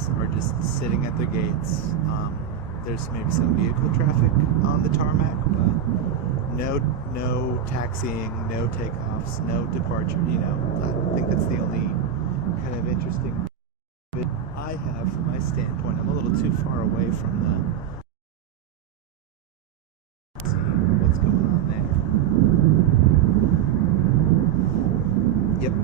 trucks are just sitting at the gates. There's maybe some vehicle traffic on the tarmac, but no taxiing, no takeoffs, no departure. I think that's the only kind of interesting bit I have from my standpoint. I'm a little too far away from see what's going on there. Yep.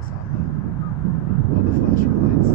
cross on all the flashing lights.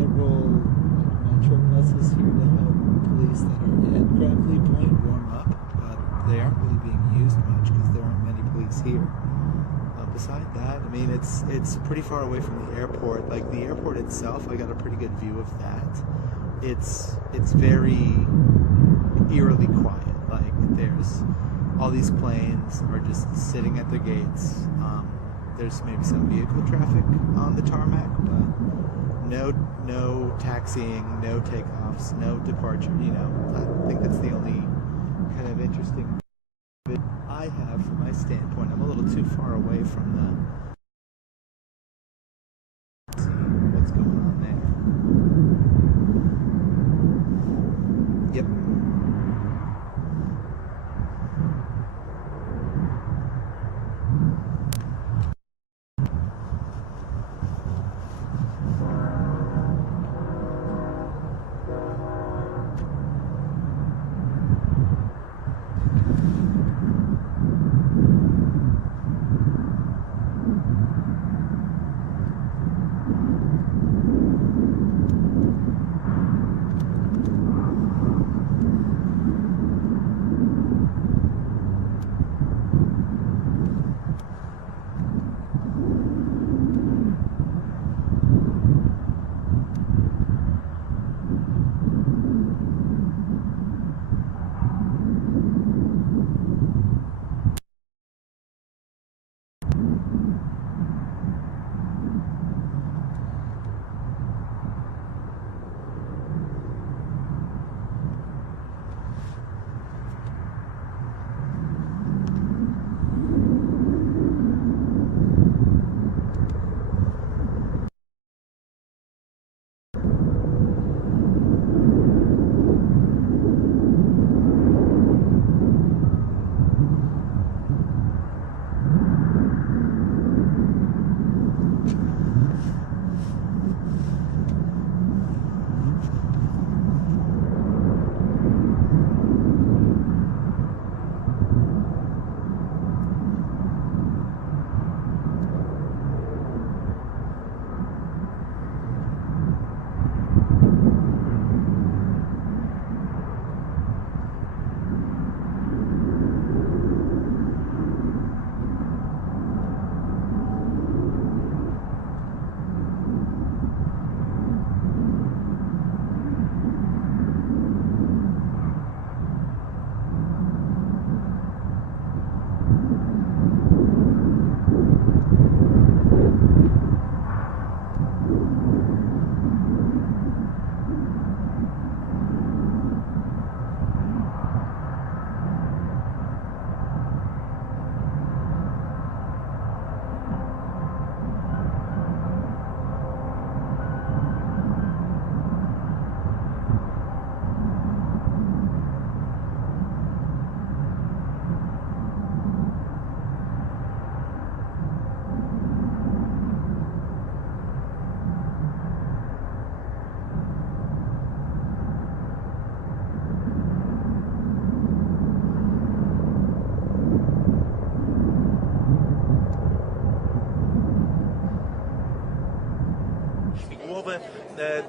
several metro buses here to help police that are at Gravely Point warm up, but they aren't really being used much because there aren't many police here. Beside that, I mean, it's pretty far away from the airport. Like the airport itself, I got a pretty good view of that. It's very eerily quiet. Like there's all these planes are just sitting at their gates. There's maybe some vehicle traffic on the tarmac, but no taxiing, no takeoffs, no departure. You know, I think that's the only kind of interesting bit I have from my standpoint. I'm a little too far away from the see what's going on there. Yep.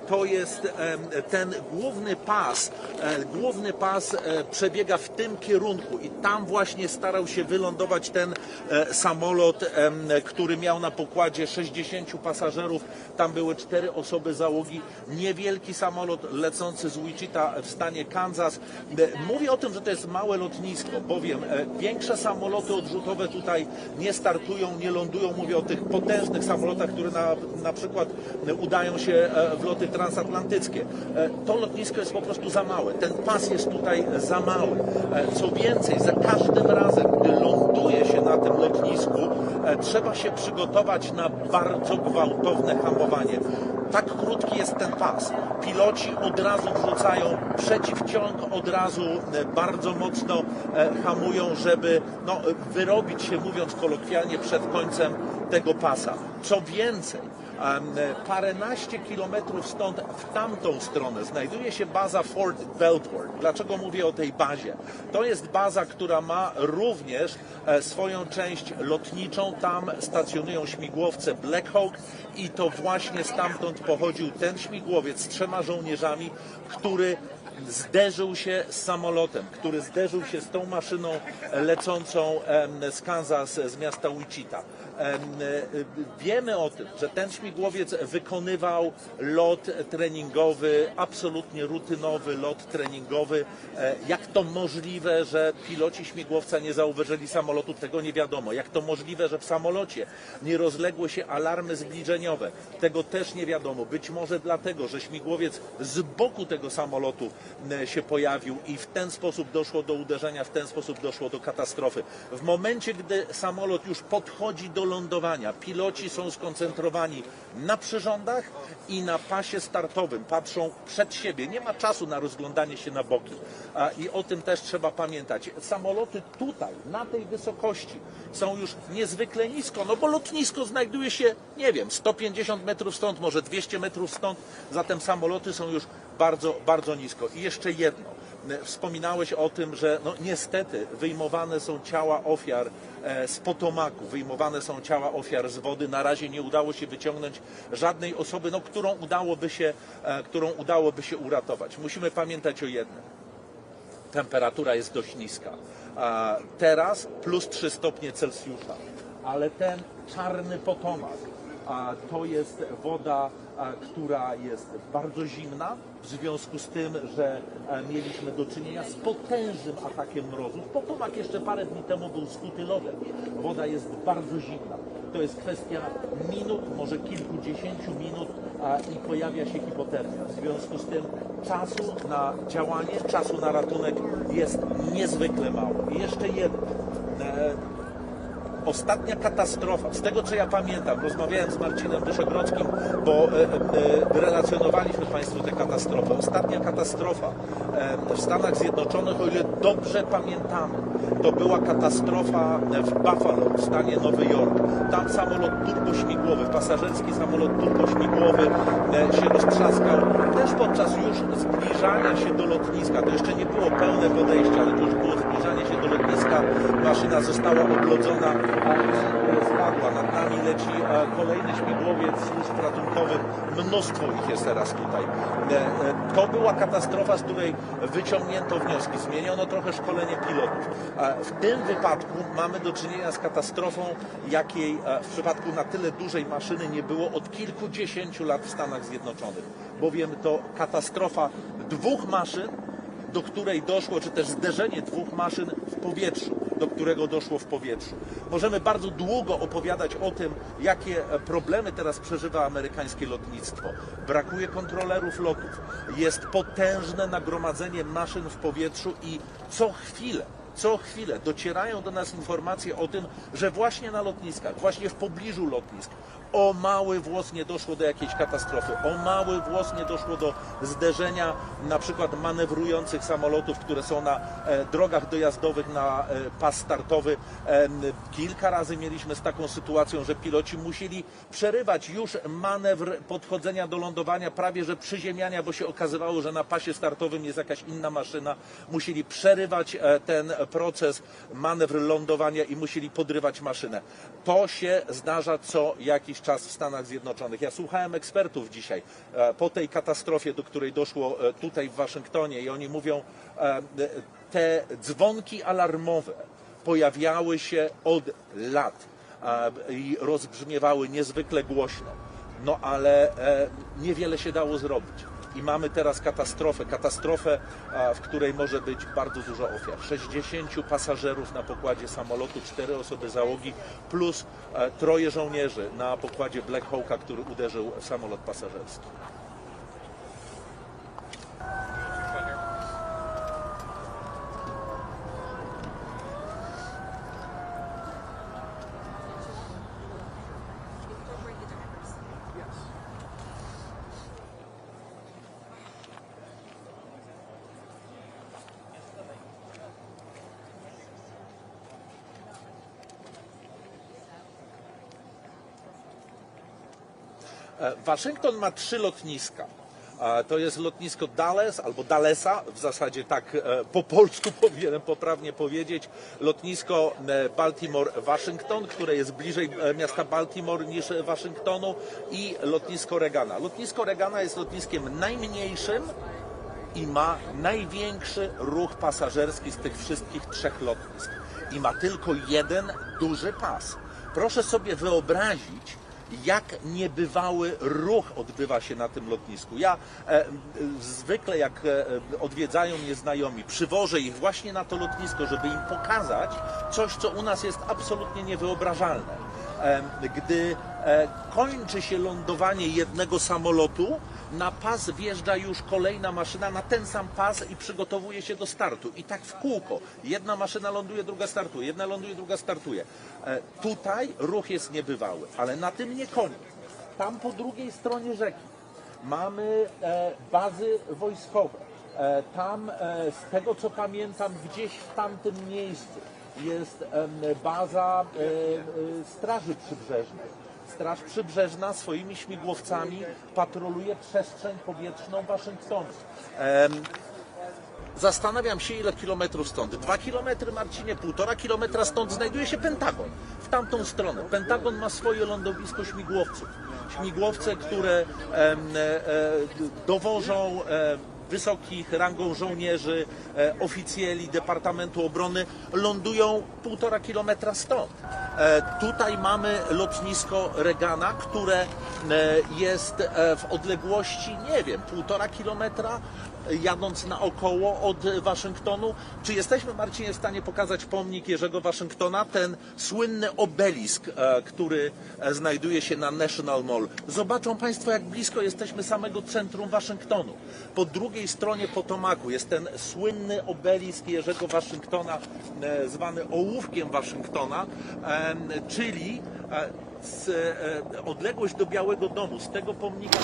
To jest ten główny pas przebiega w tym kierunku i tam właśnie starał się wylądować ten samolot, który miał na pokładzie 60 pasażerów, tam były 4 osoby załogi, niewielki samolot lecący z Wichita w stanie Kansas. Mówię o tym, że to jest małe lotnisko, bowiem większe samoloty odrzutowe tutaj nie startują, nie lądują, mówię o tych potężnych samolotach, które na przykład udają się w loty transatlantyckie. To lotnisko jest po prostu za małe, ten pas jest tutaj za mały. Co więcej, za każdym razem, gdy ląduje się na tym lotnisku, trzeba się przygotować na bardzo gwałtowne hamowanie. Tak krótki jest ten pas. Piloci od razu wrzucają przeciwciąg, od razu bardzo mocno hamują, żeby wyrobić się, mówiąc kolokwialnie, przed końcem tego pasa. Co więcej, Paręnaście kilometrów stąd, w tamtą stronę, znajduje się baza Fort Belvoir. Dlaczego mówię o tej bazie? To jest baza, która ma również swoją część lotniczą. Tam stacjonują śmigłowce Black Hawk i to właśnie stamtąd pochodził ten śmigłowiec z 3 żołnierzami, który zderzył się z samolotem, który zderzył się z tą maszyną lecącą z Kansas, z miasta Wichita. Wiemy o tym, że ten śmigłowiec wykonywał lot treningowy, absolutnie rutynowy lot treningowy. Jak to możliwe, że piloci śmigłowca nie zauważyli samolotu, tego nie wiadomo. Jak to możliwe, że w samolocie nie rozległy się alarmy zbliżeniowe, tego też nie wiadomo. Być może dlatego, że śmigłowiec z boku tego samolotu się pojawił i w ten sposób doszło do uderzenia, w ten sposób doszło do katastrofy. W momencie, gdy samolot już podchodzi do lądowania, piloci są skoncentrowani na przyrządach i na pasie startowym, patrzą przed siebie, nie ma czasu na rozglądanie się na boki. I o tym też trzeba pamiętać. Samoloty tutaj, na tej wysokości są już niezwykle nisko, no bo lotnisko znajduje się, nie wiem, 150 metrów stąd, może 200 metrów stąd, zatem samoloty są już bardzo, bardzo nisko. I jeszcze jedno. Wspominałeś o tym, że no, niestety wyjmowane są ciała ofiar z Potomaku, wyjmowane są ciała ofiar z wody. Na razie nie udało się wyciągnąć żadnej osoby, no, którą udałoby się uratować. Musimy pamiętać o jednym. Temperatura jest dość niska. Teraz plus 3 stopnie Celsjusza, ale ten czarny Potomak to jest woda, która jest bardzo zimna, w związku z tym, że mieliśmy do czynienia z potężnym atakiem mrozów. Potomak jeszcze parę dni temu był skuty lodem. Woda jest bardzo zimna. To jest kwestia minut, może kilkudziesięciu minut i pojawia się hipotermia. W związku z tym czasu na działanie, czasu na ratunek jest niezwykle mało. I jeszcze jedno. Ostatnia katastrofa, z tego co ja pamiętam, rozmawiałem z Marcinem Wyszogrodzkim, bo relacjonowaliśmy Państwu tę katastrofę. Ostatnia katastrofa w Stanach Zjednoczonych, o ile dobrze pamiętamy, to była katastrofa w Buffalo, w stanie Nowy Jork. Tam samolot turbośmigłowy, pasażerski samolot turbośmigłowy się roztrzaskał też podczas już zbliżania się do lotniska. To jeszcze nie było pełne podejście, ale to już było zbliżanie się do lotniska. Maszyna została oblodzona, spadła. Nad nami leci kolejny śmigłowiec służb ratunkowych. Mnóstwo ich jest teraz tutaj. To była katastrofa, z której wyciągnięto wnioski. Zmieniono trochę szkolenie pilotów. W tym wypadku mamy do czynienia z katastrofą, jakiej w przypadku na tyle dużej maszyny nie było od kilkudziesięciu lat w Stanach Zjednoczonych. Bowiem to katastrofa 2 maszyn, do której doszło, czy też zderzenie 2 maszyn w powietrzu, do którego doszło w powietrzu. Możemy bardzo długo opowiadać o tym, jakie problemy teraz przeżywa amerykańskie lotnictwo. Brakuje kontrolerów lotów, jest potężne nagromadzenie maszyn w powietrzu i co chwilę docierają do nas informacje o tym, że właśnie na lotniskach, właśnie w pobliżu lotnisk o mały włos nie doszło do jakiejś katastrofy, o mały włos nie doszło do zderzenia na przykład manewrujących samolotów, które są na drogach dojazdowych na pas startowy. Kilka razy mieliśmy z taką sytuacją, że piloci musieli przerywać już manewr podchodzenia do lądowania, prawie że przyziemiania, bo się okazywało, że na pasie startowym jest jakaś inna maszyna. Musieli przerywać ten proces, manewr lądowania i musieli podrywać maszynę. To się zdarza co jakiś czas w Stanach Zjednoczonych. Ja słuchałem ekspertów dzisiaj po tej katastrofie, do której doszło tutaj w Waszyngtonie i oni mówią, te dzwonki alarmowe pojawiały się od lat i rozbrzmiewały niezwykle głośno, no ale niewiele się dało zrobić. I mamy teraz katastrofę, w której może być bardzo dużo ofiar. 60 pasażerów na pokładzie samolotu, 4 osoby załogi, plus 3 żołnierzy na pokładzie Black Hawka, który uderzył w samolot pasażerski. Waszyngton ma 3 lotniska. To jest lotnisko Dallas albo Dallesa, w zasadzie tak po polsku powinienem poprawnie powiedzieć. Lotnisko Baltimore-Waszyngton, które jest bliżej miasta Baltimore niż Waszyngtonu, i lotnisko Reagana. Lotnisko Reagana jest lotniskiem najmniejszym i ma największy ruch pasażerski z tych wszystkich 3 lotnisk. I ma tylko jeden duży pas. Proszę sobie wyobrazić, jak niebywały ruch odbywa się na tym lotnisku. Ja zwykle, jak odwiedzają mnie znajomi, przywożę ich właśnie na to lotnisko, żeby im pokazać coś, co u nas jest absolutnie niewyobrażalne. Gdy kończy się lądowanie jednego samolotu, na pas wjeżdża już kolejna maszyna na ten sam pas i przygotowuje się do startu. I tak w kółko. Jedna maszyna ląduje, druga startuje. Jedna ląduje, druga startuje. Tutaj ruch jest niebywały, ale na tym nie koniec. Tam po drugiej stronie rzeki mamy bazy wojskowe. Tam, z tego co pamiętam, gdzieś w tamtym miejscu jest baza Straży Przybrzeżnej. Straż Przybrzeżna swoimi śmigłowcami patroluje przestrzeń powietrzną Waszyngtonu. Zastanawiam się, ile kilometrów stąd. 2 kilometry, Marcinie, 1,5 kilometra stąd znajduje się Pentagon. W tamtą stronę. Pentagon ma swoje lądowisko śmigłowców. Śmigłowce, które dowożą wysokich rangą żołnierzy, oficjeli Departamentu Obrony, lądują 1,5 kilometra stąd. Tutaj mamy lotnisko Reagana, które jest w odległości, nie wiem, 1,5 kilometra, jadąc naokoło od Waszyngtonu. Czy jesteśmy, Marcinie, w stanie pokazać pomnik Jerzego Waszyngtona? Ten słynny obelisk, który znajduje się na National Mall. Zobaczą Państwo, jak blisko jesteśmy samego centrum Waszyngtonu. Po drugiej stronie Potomacu jest ten słynny obelisk Jerzego Waszyngtona, zwany ołówkiem Waszyngtona, czyli odległość do Białego Domu. Z tego pomnika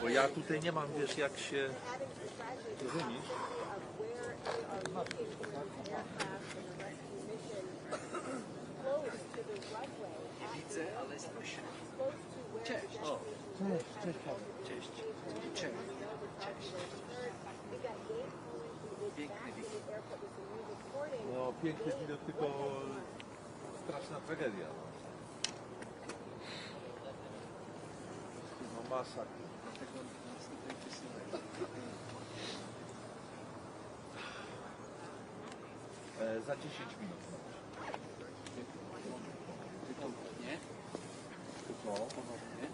Bo ja tutaj nie mam, wiesz, jak się... Rozumiesz? Nie widzę, ale słyszę. Cześć. O, Cześć Paweł. Cześć. Cześć. Cześć. Piękny widok. no piękny widok, tylko straszna tragedia. No masakra. Dlatego nas tutaj wysyłają. Za 10 minut. Tylko, nie? Tylko Ponownie.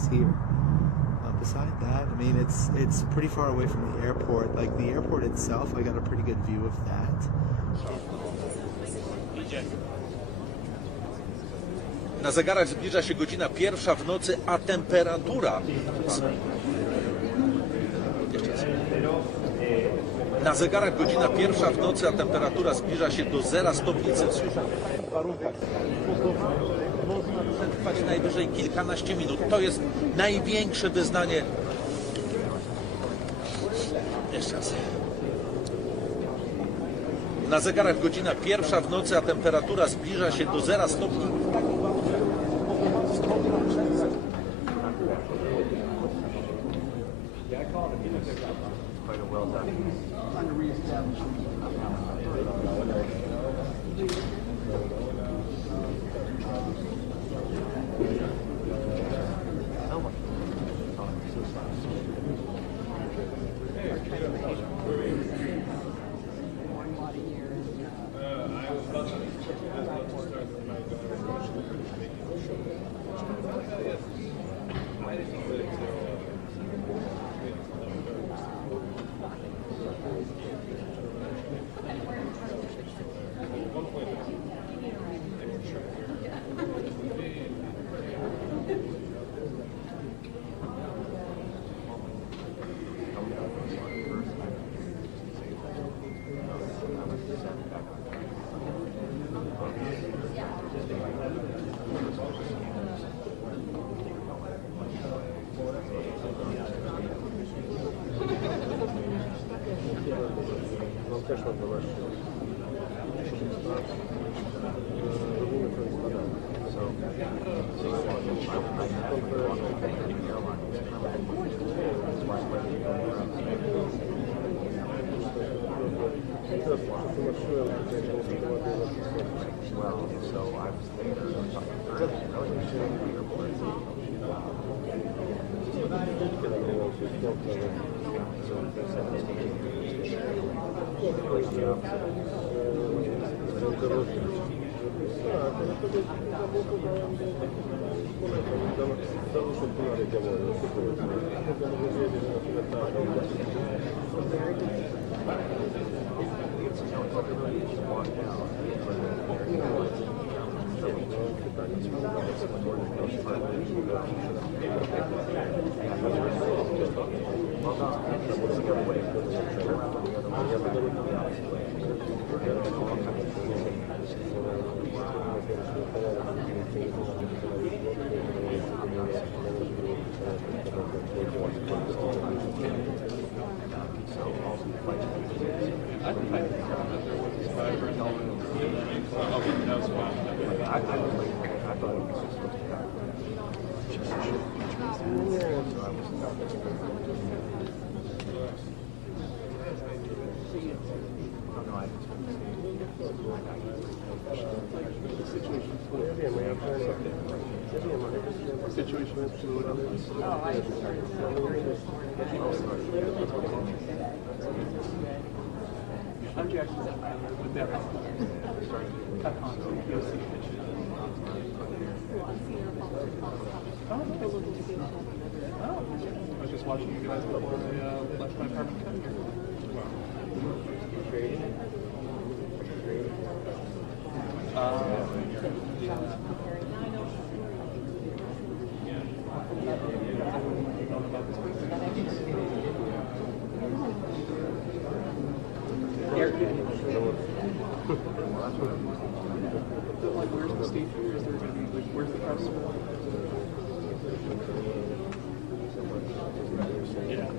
things here. Beside that, I mean, it's pretty far away from the airport. Like the airport itself, I got a pretty good view of that. Na zegarach zbliża się godzina 1 w nocy, a temperatura... Jeszcze raz. Na zegarach godzina 1 w nocy, a temperatura zbliża się do 0 stopni Celsjusza. W warunkach można przetrwać najwyżej kilkanaście minut. To jest największe wyznanie. Jeszcze raz. Na zegarach godzina 1 w nocy, a temperatura zbliża się do 0 stopni. I was just watching you guys before I left my apartment. Where's the stage? Is there going to be where's the press? Yeah.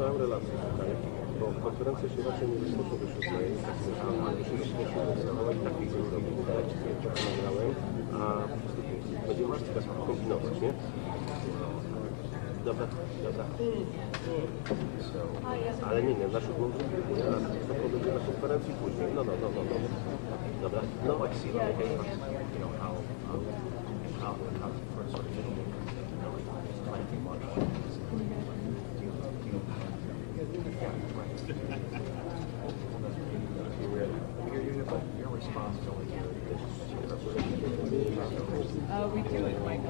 Mam relację tutaj, bo konferencja się raczej nie rozpocznie do 7, a będziemy musieli teraz kombinować, nie? Dobra, dobra. Ale nie, na 7 to będzie na konferencji później. No. Dobra, no. We do it, Mike.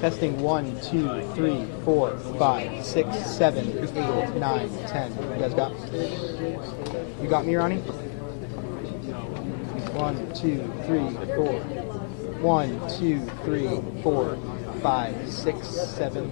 Testing 1, 2, 3, 4, 5, 6, 7, 8, 9, 10. You guys got? You got me, Ronnie? 1, 2, 3, 4. 1, 2, 3, 4, 5, 6, 7.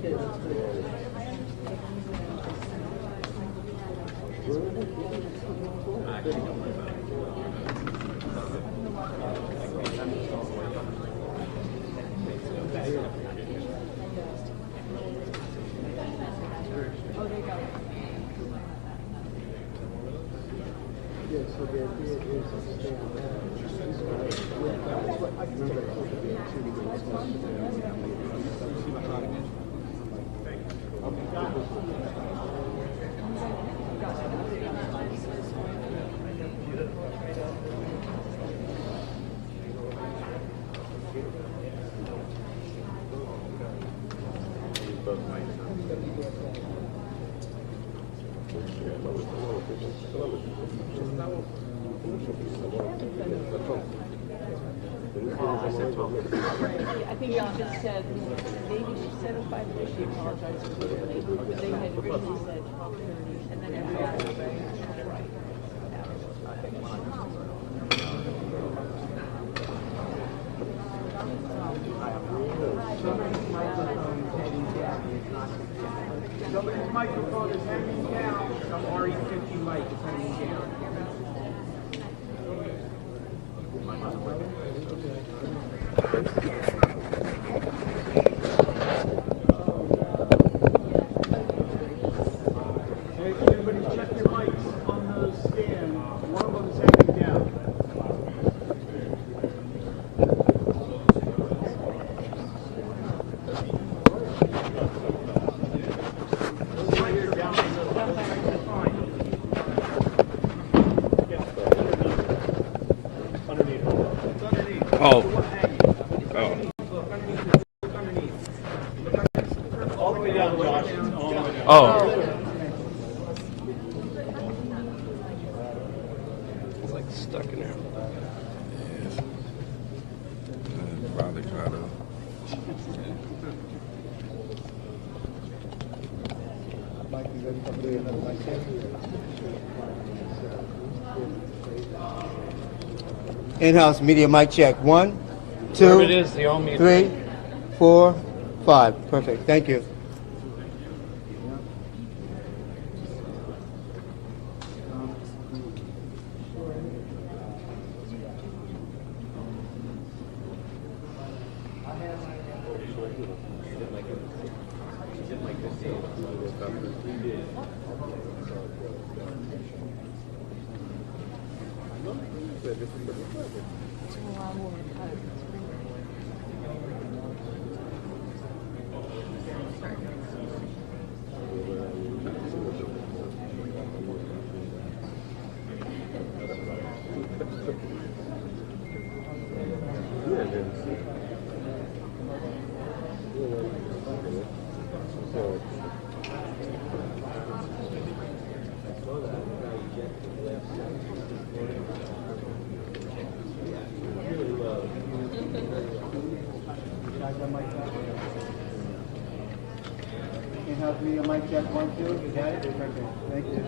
I think she just said, maybe she said it 5 days, she apologized for the delay, because they had originally said 12:30, and then everybody was ready. Somebody's microphone is hanging down. Some RE50 mic is hanging down. Hey, everybody check your mics on the stand. One of them is hanging down. Oh. All the way down, Josh. Oh. It's like stuck in there. Probably try to. In-house media mic check. 1, 2, Whoever it is, they owe me a 3, drink. 4, 5. Perfect. Thank you. In-house media mic check. 1, 2. You got it? Perfect. Thank you.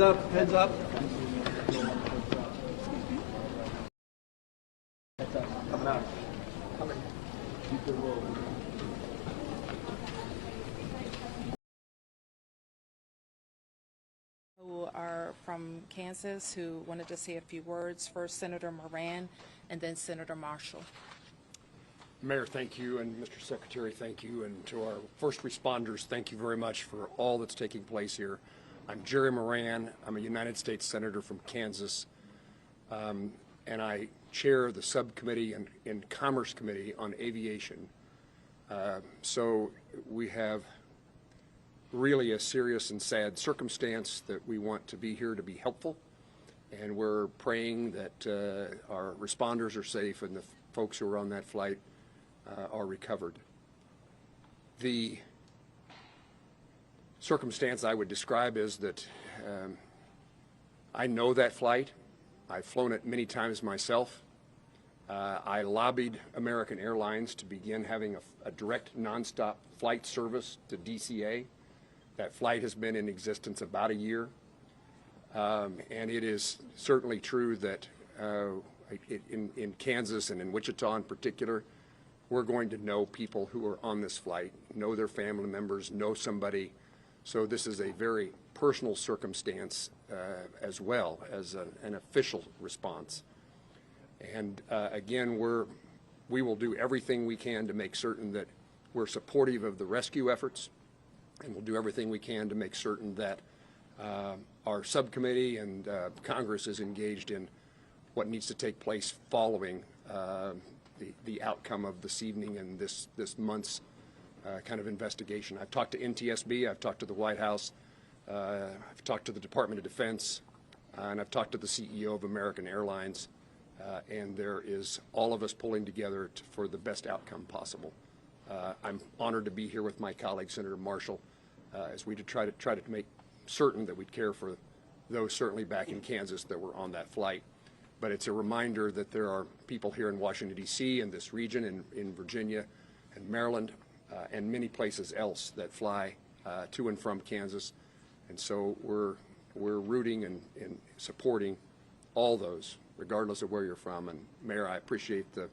Heads up, heads up. Coming out. Who are from Kansas who wanted to say a few words. First, Senator Moran, and then Senator Marshall. Mayor, thank you, and Mr. Secretary, thank you, and to our first responders, thank you very much for all that's taking place here. I'm Jerry Moran. I'm a United States Senator from Kansas, and I chair the subcommittee in Commerce Committee on Aviation. So we have really a serious and sad circumstance that we want to be here to be helpful, and we're praying that our responders are safe and the folks who are on that flight are recovered. The circumstance I would describe is that I know that flight. I've flown it many times myself. I lobbied American Airlines to begin having a direct nonstop flight service to DCA. That flight has been in existence about a year. And it is certainly true that in Kansas and in Wichita in particular, we're going to know people who are on this flight, know their family members, know somebody. So this is a very personal circumstance as well as an official response. And again, we will do everything we can to make certain that we're supportive of the rescue efforts, and we'll do everything we can to make certain that our subcommittee and Congress is engaged in what needs to take place following the outcome of this evening and this month's kind of investigation. I've talked to NTSB, I've talked to the White House, I've talked to the Department of Defense, and I've talked to the CEO of American Airlines, and there is all of us pulling together for the best outcome possible. I'm honored to be here with my colleague, Senator Marshall, as we try to make certain that we care for those certainly back in Kansas that were on that flight. But it's a reminder that there are people here in Washington, D.C., in this region, in Virginia and Maryland, and many places else that fly to and from Kansas. And so we're rooting and supporting all those, regardless of where you're from. And Mayor, I appreciate the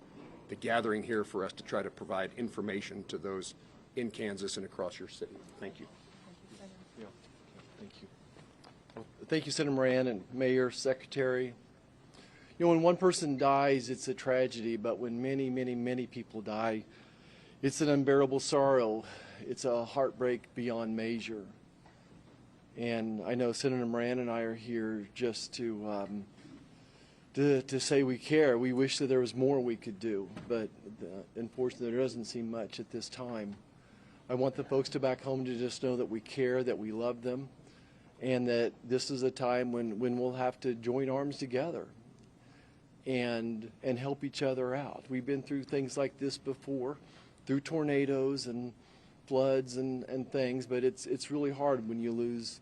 gathering here for us to try to provide information to those in Kansas and across your city. Thank you. Yeah. Thank you. Well, thank you, Senator Moran and Mayor, Secretary. You know, when one person dies, it's a tragedy, but when many, many, many people die, it's an unbearable sorrow. It's a heartbreak beyond measure. And I know Senator Moran and I are here just to say we care. We wish that there was more we could do, but unfortunately there doesn't seem much at this time. I want the folks to back home to just know that we care, that we love them, and that this is a time when we'll have to join arms together and help each other out. We've been through things like this before, through tornadoes and floods and things, but it's really hard when you lose,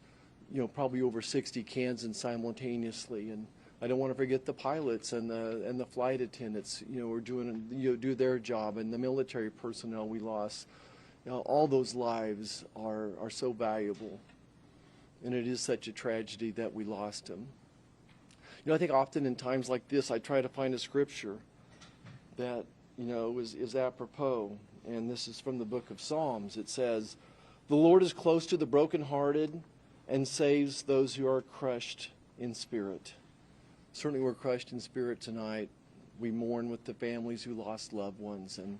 you know, probably over 60 Kansans simultaneously. And I don't want to forget the pilots and the flight attendants, you know, who are doing, you know, do their job, and the military personnel we lost. You know, all those lives are so valuable, and it is such a tragedy that we lost them. You know, I think often in times like this, I try to find a scripture that, you know, is apropos, and this is from the book of Psalms. It says, "The Lord is close to the brokenhearted and saves those who are crushed in spirit." Certainly we're crushed in spirit tonight. We mourn with the families who lost loved ones, and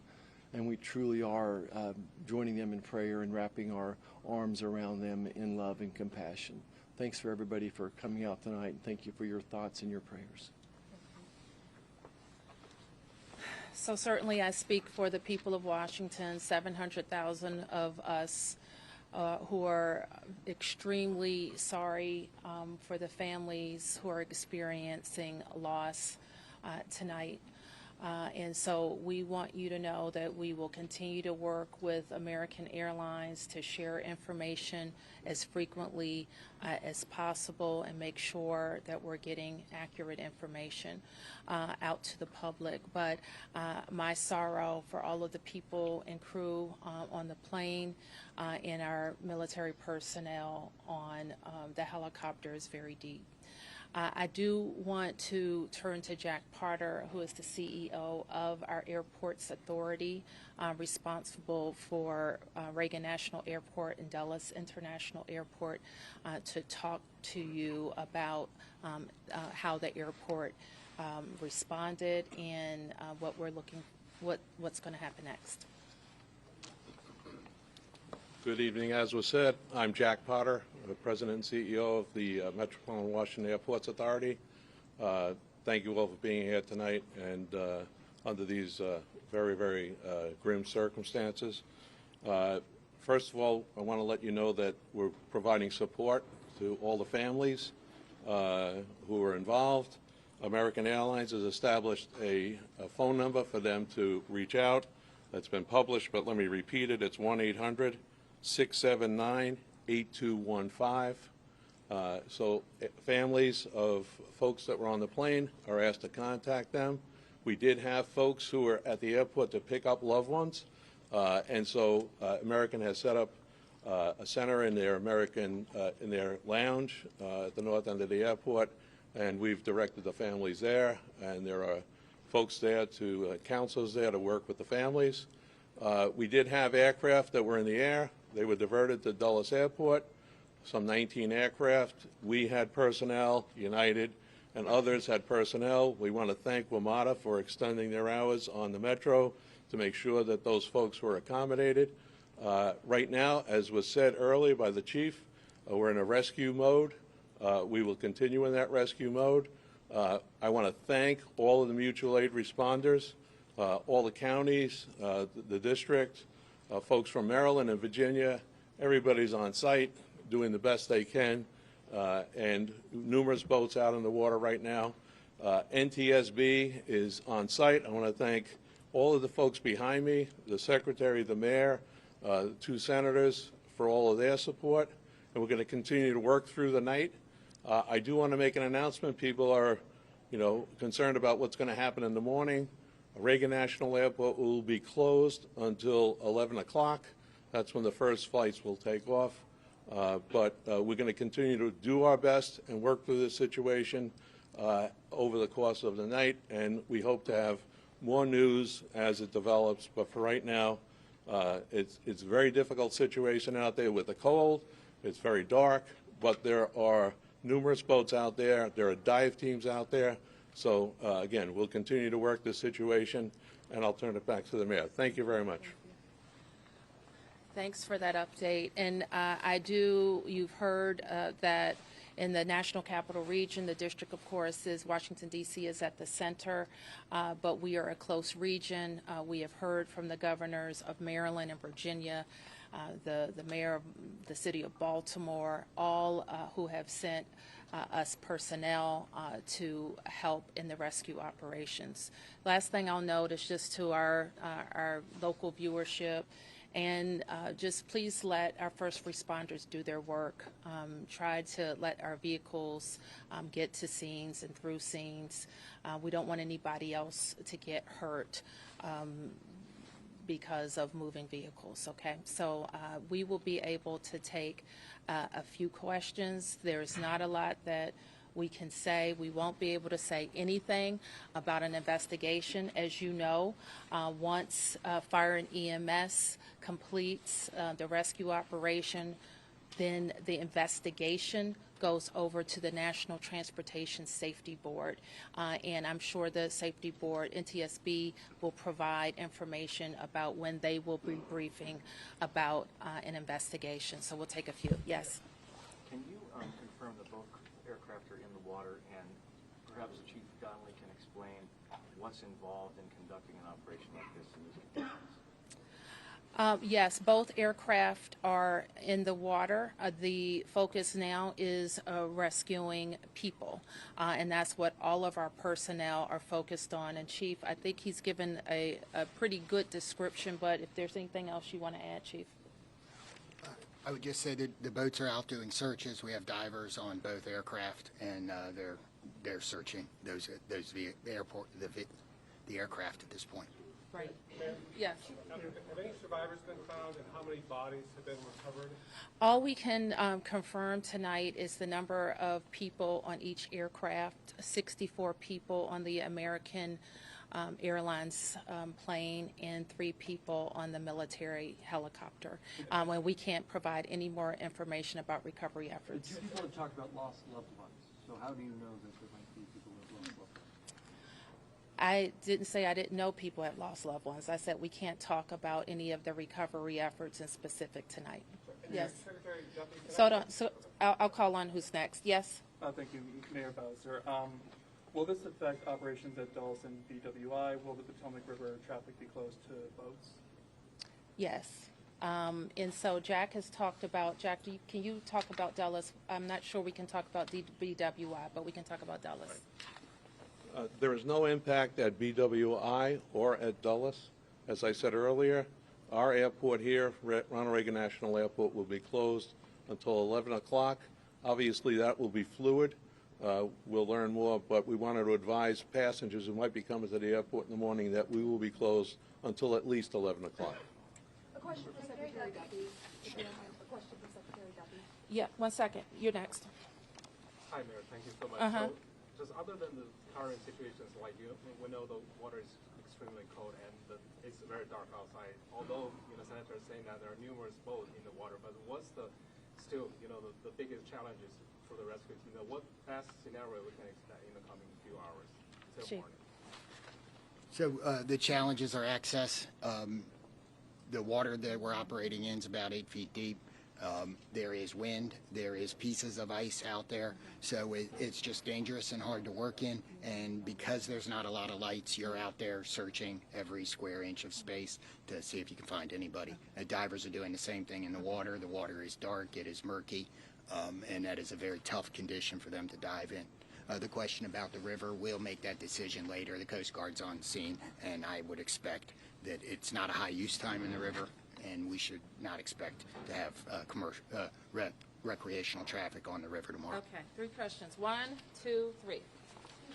we truly are joining them in prayer and wrapping our arms around them in love and compassion. Thanks for everybody for coming out tonight, and thank you for your thoughts and your prayers. So certainly I speak for the people of Washington, 700,000 of us who are extremely sorry for the families who are experiencing loss tonight. And so we want you to know that we will continue to work with American Airlines to share information as frequently as possible and make sure that we're getting accurate information out to the public. But my sorrow for all of the people and crew on the plane and our military personnel on the helicopter is very deep. I do want to turn to Jack Potter, who is the CEO of our Airports Authority, responsible for Reagan National Airport and Dulles International Airport, to talk to you about how the airport responded and what we're what's going to happen next. Good evening. As was said, I'm Jack Potter, the President and CEO of the Metropolitan Washington Airports Authority. Thank you all for being here tonight and under these very, very grim circumstances. First of all, I want to let you know that we're providing support to all the families who are involved. American Airlines has established a phone number for them to reach out. That's been published, but let me repeat it. It's 1-800-679-8215. So families of folks that were on the plane are asked to contact them. We did have folks who were at the airport to pick up loved ones, and so American has set up a center in their in their lounge at the north end of the airport, and we've directed the families there, and there are folks there counselors there to work with the families. We did have aircraft that were in the air. They were diverted to Dulles Airport, some 19 aircraft. We had personnel, United and others had personnel. We want to thank WMATA for extending their hours on the Metro to make sure that those folks were accommodated. Right now, as was said earlier by the Chief, we're in a rescue mode. We will continue in that rescue mode. I want to thank all of the mutual aid responders, all the counties, the district, folks from Maryland and Virginia. Everybody's on site doing the best they can, and numerous boats out in the water right now. NTSB is on site. I want to thank all of the folks behind me, the Secretary, the Mayor, the 2 senators for all of their support, and we're going to continue to work through the night. I do want to make an announcement. People are, concerned about what's going to happen in the morning. Reagan National Airport will be closed until 11 o'clock. That's when the first flights will take off. But we're going to continue to do our best and work through this situation over the course of the night, and we hope to have more news as it develops. But for right now, it's a very difficult situation out there with the cold. It's very dark, but there are numerous boats out there. There are dive teams out there. So, again, we'll continue to work this situation, and I'll turn it back to the Mayor. Thank you very much. Thanks for that update. And you've heard that in the National Capital Region, the district, of course, is Washington, D.C. is at the center, but we are a close region. We have heard from the governors of Maryland and Virginia, the mayor of the city of Baltimore, all who have sent us personnel to help in the rescue operations. Last thing I'll note is just to our local viewership, and just please let our first responders do their work. Try to let our vehicles get to scenes and through scenes. We don't want anybody else to get hurt because of moving vehicles, okay? So we will be able to take a few questions. There's not a lot that we can say. We won't be able to say anything about an investigation. As you know, once Fire and EMS completes the rescue operation, then the investigation goes over to the National Transportation Safety Board, and I'm sure the Safety Board, NTSB, will provide information about when they will be briefing about an investigation. So we'll take a few. Yes? Can you confirm that both aircraft are in the water, and perhaps Chief Donnelly can explain what's involved in conducting an operation like this in these conditions? Yes, both aircraft are in the water. The focus now is rescuing people, and that's what all of our personnel are focused on. And Chief, I think he's given a pretty good description, but if there's anything else you want to add, Chief? I would just say that the boats are out doing searches. We have divers on both aircraft, and they're searching the aircraft at this point. Right. Yes. Have any survivors been found, and how many bodies have been recovered? All we can confirm tonight is the number of people on each aircraft, 64 people on the American Airlines plane and 3 people on the military helicopter. And we can't provide any more information about recovery efforts. The two people have talked about lost loved ones. So how do you know that there might be people who have lost loved ones? I didn't say I didn't know people had lost loved ones. I said we can't talk about any of the recovery efforts in specific tonight. Yes. Secretary Duffy, So I'll call on who's next. Yes. thank you, Mayor Bowser. Will this affect operations at Dulles and BWI? Will the Potomac River traffic be closed to boats? Yes. And so Jack has talked about, Jack, can you talk about Dulles? I'm not sure we can talk about BWI, but we can talk about Dulles. Right. There is no impact at BWI or at Dulles. As I said earlier, our airport here, Ronald Reagan National Airport, will be closed until 11 o'clock. Obviously, that will be fluid. We'll learn more, but we wanted to advise passengers who might be coming to the airport in the morning that we will be closed until at least 11 o'clock. A question for Secretary Duffy. If you don't mind, a question for Secretary Duffy. Yeah, 1 second. You're next. Hi, Mayor. Thank you so much. Uh-huh. So, just other than the current situations, like we know the water is extremely cold and it's very dark outside. Although Senator is saying that there are numerous boats in the water, but what's the the biggest challenges for the rescue team? What best scenario we can expect in the coming few hours till morning? So the challenges are access. The water that we're operating in is about 8 feet deep. There is wind, there is pieces of ice out there, so it's just dangerous and hard to work in, and because there's not a lot of lights, you're out there searching every square inch of space to see if you can find anybody. Divers are doing the same thing in the water. The water is dark, it is murky, and that is a very tough condition for them to dive in. The question about the river, we'll make that decision later. The Coast Guard's on scene, and I would expect that it's not a high use time in the river, and we should not expect to have recreational traffic on the river tomorrow. Okay, 3 questions. 1, 2, 3.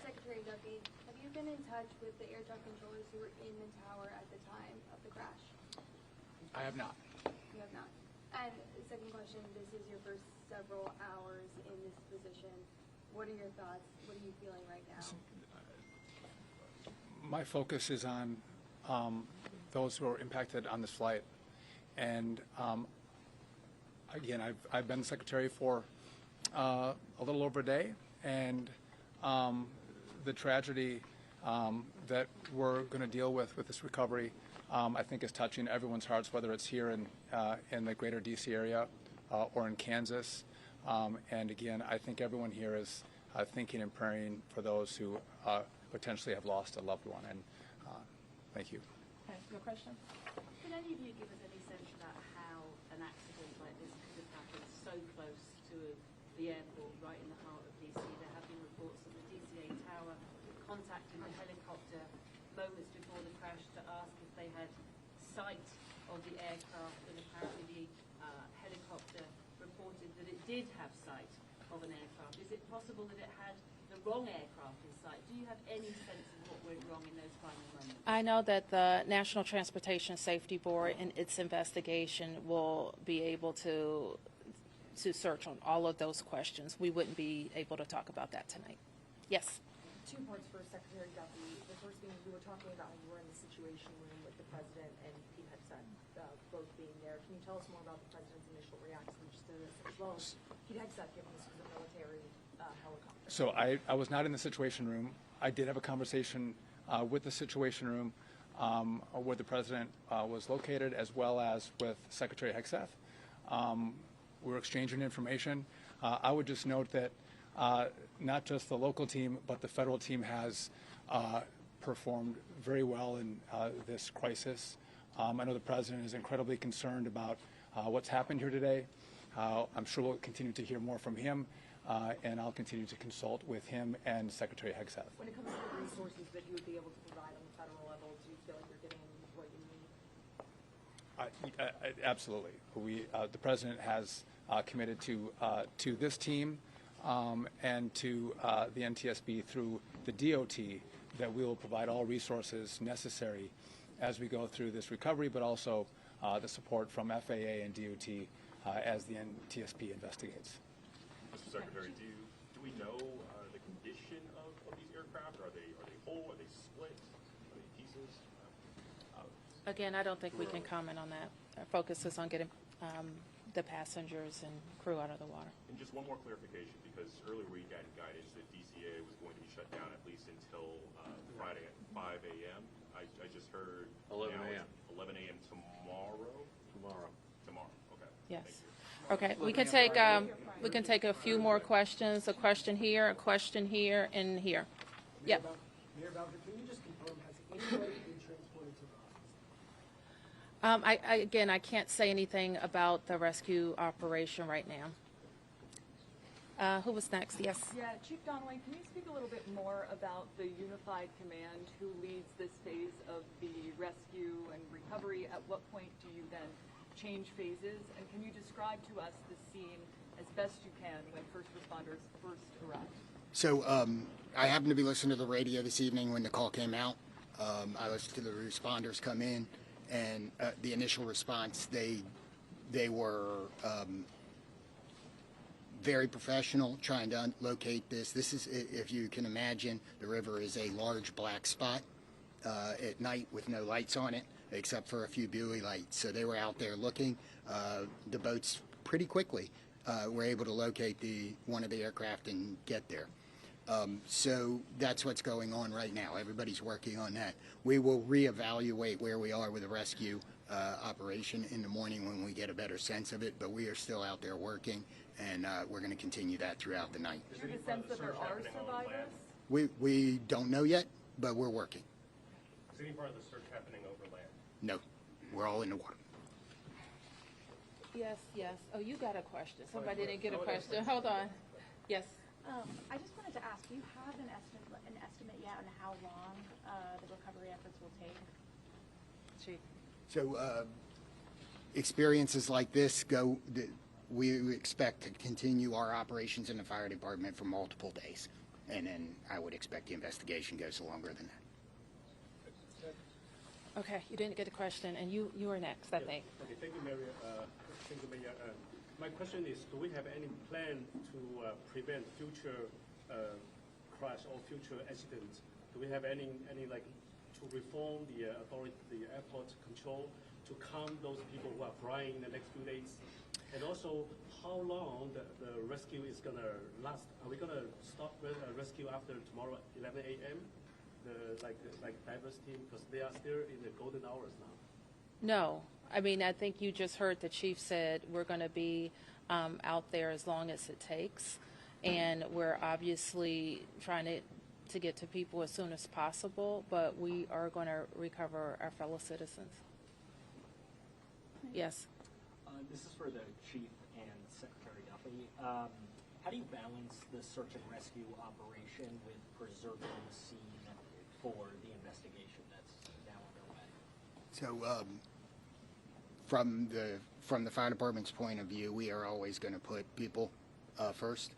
Secretary Duffy, have you been in touch with the air traffic controllers who were in the tower at the time of the crash? I have not. You have not. And the second question, this is your first several hours in this position. What are your thoughts? What are you feeling right now? My focus is on those who are impacted on this flight. And again, I've been secretary for a little over a day, and the tragedy that we're going to deal with this recovery, I think, is touching everyone's hearts, whether it's here in the greater D.C. area or in Kansas. And again, I think everyone here is thinking and praying for those who potentially have lost a loved one. And thank you. Okay, your question? Can any of you give us any sense about how an accident like this could have happened so close to the airport, right in the heart of DC? There have been reports of the DCA tower contacting the helicopter moments before the crash to ask if they had sight of the aircraft, and apparently the helicopter reported that it did have sight of an aircraft. Is it possible that it had the wrong aircraft in sight? Do you have any sense of what went wrong in those final moments? I know that the National Transportation Safety Board in its investigation will be able to search on all of those questions. We wouldn't be able to talk about that tonight. Yes. 2 parts for Secretary Duffy. The first being, you were talking about you were in the Situation Room with the President and Pete Hegseth both being there. Can you tell us more about the President's initial reactions to this, as well as Pete Hegseth, given this was a military helicopter? So I was not in the Situation Room. I did have a conversation with the Situation Room where the President was located, as well as with Secretary Hegseth. We were exchanging information. I would just note that not just the local team, but the federal team has performed very well in this crisis. I know the President is incredibly concerned about what's happened here today. I'm sure we'll continue to hear more from him, and I'll continue to consult with him and Secretary Hegseth. When it comes to the resources that you would be able to provide on the federal level, do you feel like you're getting what you need? Absolutely. The President has committed to this team and to the NTSB through the DOT that we will provide all resources necessary as we go through this recovery, but also the support from FAA and DOT as the NTSB investigates. Mr. Secretary, do we know the condition of these aircraft? Are they whole? Are they split? Are they pieces? Again, I don't think we can comment on that. Our focus is on getting the passengers and crew out of the water. And just one more clarification, because earlier we got guidance that DCA was going to be shut down at least until Friday at 5 a.m. I just heard 11 a.m. 11 a.m. tomorrow. Tomorrow. Okay. Yes. Okay. We can take a few more questions. A question here, and here. Yep. Mayor Bowser, can you just confirm, has anybody been transported to the hospital? Again, I can't say anything about the rescue operation right now. Who was next? Yes. Yeah, Chief Donnelly, can you speak a little bit more about the unified command who leads this phase of the rescue and recovery? At what point do you then change phases? And can you describe to us the scene as best you can when first responders first arrive? So I happened to be listening to the radio this evening when the call came out. I listened to the responders come in, and the initial response, they were very professional, trying to locate this. This is, if you can imagine, the river is a large black spot at night with no lights on it, except for a few buoy lights. So they were out there looking. The boats pretty quickly were able to locate one of the aircraft and get there. So that's what's going on right now. Everybody's working on that. We will reevaluate where we are with the rescue operation in the morning when we get a better sense of it, but we are still out there working, and we're going to continue that throughout the night. Do you have a sense that there are survivors? We don't know yet, but we're working. Is any part of the search happening over land? No, we're all in the water. Yes. Oh, you got a question. Somebody didn't get a question. Hold on. Yes. I just wanted to ask, do you have an estimate yet on how long the recovery efforts will take? Chief. So experiences like this we expect to continue our operations in the fire department for multiple days. And then I would expect the investigation goes longer than that. Okay, you didn't get a question, and you are next, I think. Okay, thank you, Mayor. My question is, do we have any plan to prevent future crash or future accidents? Do we have any like to reform the airport control to calm those people who are flying in the next few days? And also, how long the rescue is going to last? Are we going to stop rescue after tomorrow 11 a.m.? Like divers team, because they are still in the golden hours now. No. I mean, I think you just heard the chief said we're going to be out there as long as it takes. And we're obviously trying to get to people as soon as possible, but we are going to recover our fellow citizens. Yes. This is for the chief and Secretary Duffy. How do you balance the search and rescue operation with preserving the scene for the investigation that's now underway? So from the fire department's point of view, we are always going to put people first.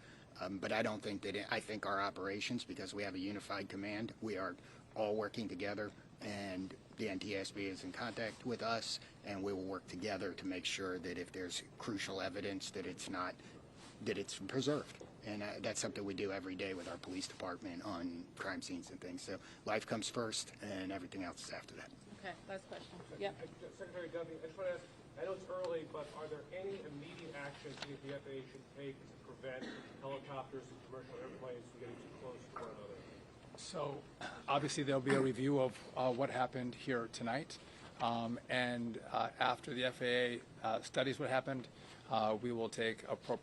But I don't think that I think our operations, because we have a unified command, we are all working together, and the NTSB is in contact with us, and we will work together to make sure that if there's crucial evidence that it's preserved. And that's something we do every day with our police department on crime scenes and things. So life comes first, and everything else is after that. Okay, last question. Yeah. Secretary Duffy, I just want to ask, I know it's early, but are there any immediate actions the FAA should take to prevent helicopters and commercial airplanes from getting too close to one another? So obviously there'll be a review of what happened here tonight. And after the FAA studies what happened, we will take appropriate